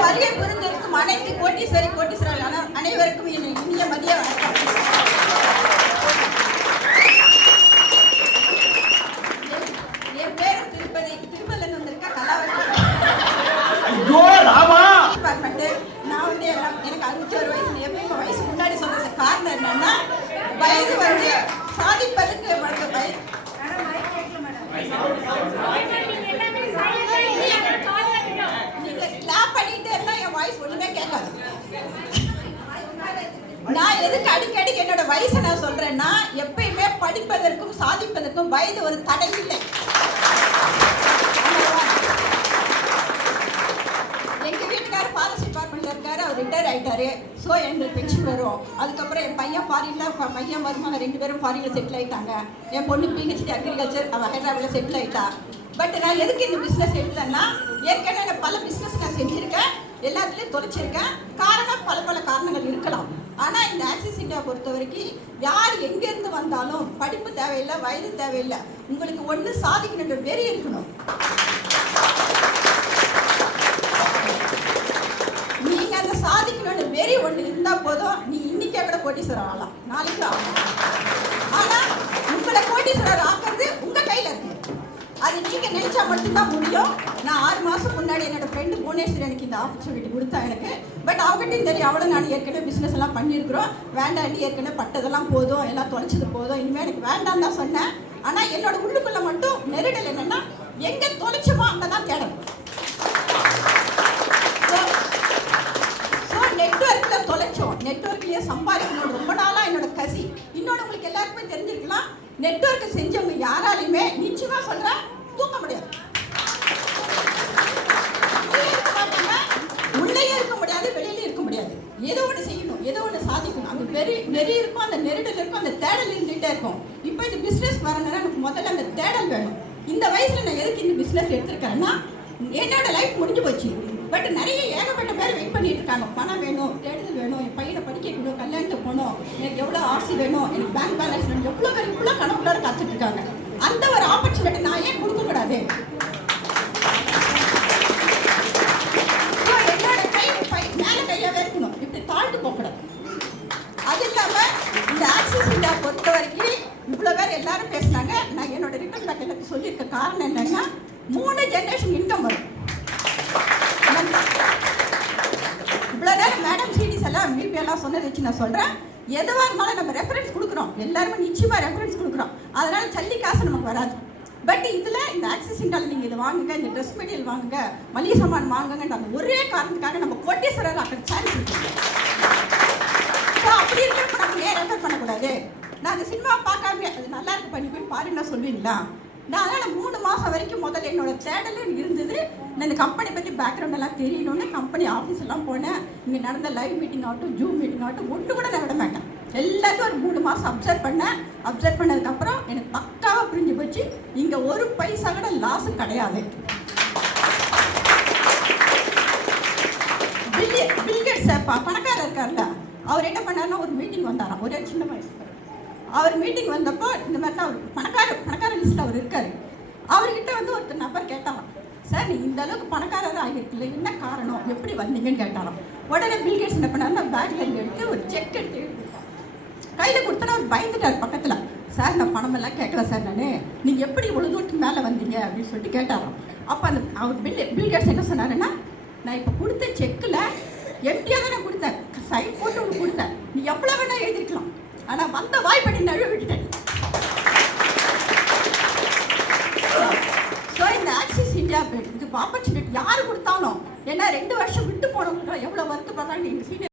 வருகை புரிந்திருக்கும் அனைத்து கோட்டீஸ்வரி அனைவருக்கும் இனிய மதிய வணக்கம். என் பேரு திருப்பதி. திருப்பதில வந்திருக்க கலாவதி. நான் வந்து எனக்கு 61 வயசு. எப்பயும் வயசு முன்னாடி சொல்றது காரணம் என்னன்னா, வயது வந்து சாதிப்பதற்கு நீங்க கிளாப் பண்ணிட்டே இருந்தா என் வாய்ஸ் ஒண்ணுமே கேட்காது. நான் எதுக்கு அடிக்கடி என்னோட வயசை நான் சொல்றேன்னா, எப்பயுமே படிப்பதற்கும் சாதிப்பதற்கும் வயது ஒரு தடை இல்லை. எங்க வீட்டுக்காரர் ஃபாரஸ்ட் டிபார்ட்மெண்ட்ல இருக்காரு, அவர் ரிட்டையர் ஆயிட்டாரு. ஸோ எங்களுக்கு பென்ஷன் வரும். அதுக்கப்புறம் என் பையன் ஃபாரின்ல, பையன் மருமக 2 பேரும் ஃபாரின்ல செட்டில் ஆயிட்டாங்க. என் பொண்ணு பிஹெச்டி அக்ரிகல்ச்சர் அவள் ஹைதராபாத்ல செட்டில் ஆயிட்டா. பட் நான் எதுக்கு இந்த பிஸ்னஸ் எடுத்தேன்னா, ஏற்கனவே நான் பல பிஸ்னஸ் நான் செஞ்சிருக்கேன், எல்லாத்துலேயும் தொலைச்சிருக்கேன். காரணம் பல காரணங்கள் இருக்கலாம். ஆனால் இந்த ஆக்சிஸ் இந்தியா பொறுத்த வரைக்கும் யார் எங்கேருந்து வந்தாலும் படிப்பு தேவையில்லை, வயது தேவையில்லை. உங்களுக்கு ஒன்று சாதிக்கணுன்ற வெறி இருக்கணும். நீங்க அந்த சாதிக்கணும்னு வெறி ஒன்று இருந்தால் போதும். நீ இன்னைக்கே கூட கோட்டீஸ்வரர் ஆகலாம், நாளைக்கு ஆகலாம். ஆனால் உங்களை கோட்டீஸ்வரர் ஆக்குறது உங்கள் கையில் இருக்கு. அது நீங்கள் நினைச்சா மட்டும்தான் முடியும். நான் 6 மாதம் முன்னாடி என்னோட ஃப்ரெண்டு புவனேஸ்வரி எனக்கு இந்த ஆப்பர்ச்சுனிட்டி கொடுத்தா எனக்கு. பட் அவங்ககிட்டையும் தெரியும், அவளும் நான் ஏற்கனவே பிஸ்னஸ் எல்லாம் பண்ணியிருக்கிறோம். வேண்டாண்டி ஏற்கனவே பட்டதெல்லாம் போதும், எல்லாம் தொலைச்சது போதும், இனிமேல் எனக்கு வேண்டாம் தான் சொன்னேன். ஆனால் என்னோட உள்ளுக்குள்ள மட்டும் நெருடல் என்னன்னா, எங்கே தொலைச்சோமோ அங்கே தான் தேடணும். நெட்வொர்க்ல தொலைச்சோம், நெட்வொர்க்லயே சம்பாதிக்கணும் ரொம்ப நாளா என்னோட கசி. இன்னொன்று உங்களுக்கு எல்லாருக்குமே தெரிஞ்சிருக்கலாம், நெட்வொர்க்கை செஞ்சவங்க யாராலையுமே நிச்சயமா சொல்றேன் தூக்க முடியாது. உள்ளேயே இருக்க முடியாது, வெளியில இருக்க முடியாது. ஏதோ ஒன்று செய்யணும், ஏதோ ஒன்று சாதிக்கணும். அந்த வெறி இருக்கும், அந்த நெருடல் இருக்கும், அந்த தேடல் இருந்துகிட்டே இருக்கும். இப்போ இந்த பிஸ்னஸ் வரணும்னா எனக்கு முதல்ல அந்த தேடல் வேணும். இந்த வயசுல நான் எதுக்கு இந்த பிஸ்னஸ் எடுத்திருக்கேன்னா, என்னோட லைஃப் முடிஞ்சு போச்சு. பட் நிறைய ஏகப்பட்ட பேர் வெயிட் பண்ணிட்டு இருக்காங்க. பணம் வேணும், தேடுதல் வேணும், என் பையனை படிக்க வைக்கணும், கல்யாணத்துக்கு போகணும், எனக்கு எவ்வளோ ஆசை வேணும், எனக்கு பேங்க் பேலன்ஸ் வேணும், எவ்வளோ பேர் இவ்வளோ கணக்குள்ளோட காத்துட்டு இருக்காங்க. அந்த ஒரு ஆப்பர்ச்சுனிட்டி நான் ஏன் கொடுக்கக்கூடாது? என்னோட கை மேலே கையாவே இருக்கணும், இப்படி தாழ்ந்து போகக்கூடாது. அது இல்லாமல் இந்த ஆக்சிஸ் இந்தியா பொறுத்த வரைக்கும் இவ்வளோ பேர் எல்லாரும் பேசினாங்க. நான் என்னோட ரிட்டர்ன் பேக் எல்லாத்தையும் சொல்லியிருக்க காரணம் என்னன்னா, 3 ஜென்ரேஷன் இன்கம் வரும். இவ்வளோ நேரம் மேடம் சிடிஸ் எல்லாம் பிபி எல்லாம் சொன்னதை வச்சு நான் சொல்கிறேன், எதுவாக இருந்தாலும் நம்ம ரெஃபரன்ஸ் கொடுக்குறோம், எல்லாருமே நிச்சயமாக ரெஃபரன்ஸ் கொடுக்குறோம். அதனால சல்லி காசு நமக்கு வராது. பட் இதில் இந்த ஆக்சிஸ் இந்தியாவில் நீங்கள் இதை வாங்குங்க, இந்த ட்ரெஸ் மெட்டீரியல் வாங்குங்க, மளிகை சாமான் வாங்குங்கன்ற அந்த ஒரே காரணத்துக்காக நம்ம கோட்டீஸ்வரர் ஆக்கிற சான்ஸ் இருக்கு. ஸோ அப்படி இருக்கிறப்ப நம்ம ஏன் ரெஃபர் பண்ணக்கூடாது? நான் அந்த சினிமா பார்க்காம அது நல்லா இருக்கு பண்ணி போய் பாருன்னா சொல்லுவீங்களா? நான் அதனால் 3 மாதம் வரைக்கும் முதல்ல என்னோட தேடலும் இருந்தது. நான் இந்த கம்பெனி பற்றி பேக்ரவுண்ட் எல்லாம் தெரியணும்னு கம்பெனி ஆஃபீஸ் எல்லாம் போனேன். இங்கே நடந்த லைவ் மீட்டிங் ஆகட்டும், ஜூம் மீட்டிங் ஆகட்டும், ஒன்று கூட நான் விட மாட்டேன். எல்லாத்தையும் ஒரு 3 மாதம் அப்சர்வ் பண்ணேன். அப்சர்வ் பண்ணதுக்கப்புறம் எனக்கு பக்காவாக புரிஞ்சு போச்சு, இங்கே ஒரு பைசா கூட லாஸும் கிடையாது. பில்கேட்ஸ் பணக்காரர் இருக்கார்ல, அவர் என்ன பண்ணாருன்னா ஒரு மீட்டிங் வந்தாராம், ஒரே சின்ன வயசு. அவர் மீட்டிங் வந்தப்போ இந்த மாதிரிலாம் அவர் பணக்கார லிஸ்ட்டில் அவர் இருக்கார். அவர்கிட்ட வந்து ஒருத்தர் நபர் கேட்டாராம், சார் நீங்கள் இந்த அளவுக்கு பணக்காரராக ஆகியிருக்குல்ல, என்ன காரணம், எப்படி வந்தீங்கன்னு கேட்டாராம். உடனே பில்கேட்ஸ் என்ன பண்ணாருன்னா பேக்ல இருந்து எடுத்து ஒரு செக் எடுத்து கையில் கொடுத்தா அவர் பயந்துட்டார் பக்கத்தில். சார் நான் பணமெல்லாம் கேட்கல சார், நீங்கள் எப்படி இவ்வளோ தூரத்துக்கு மேலே வந்தீங்க அப்படின்னு சொல்லிட்டு கேட்டாராம். அப்போ அந்த அவர் பில்கேட்ஸ் என்ன சொன்னாருன்னா, நான் இப்போ கொடுத்த செக்கில் எம்டியாக தான் நான் கொடுத்தேன், சைன் போட்டு ஒன்று கொடுத்தேன், நீ எவ்வளோ வேணால் எழுதிருக்கலாம், ஆனால் வந்த வாய்ப்படி நழுவ விட்டுட்டேன். ஸோ இந்த ஆக்சிஸ் இந்தியா இதுக்கு ஆப்பர்ச்சுனிட்டி யார் கொடுத்தாலும், ஏன்னா 2 வருஷம் விட்டு போனவங்க எவ்வளோ வருத்தப்படுறாங்க. எங்கள் சீனியர்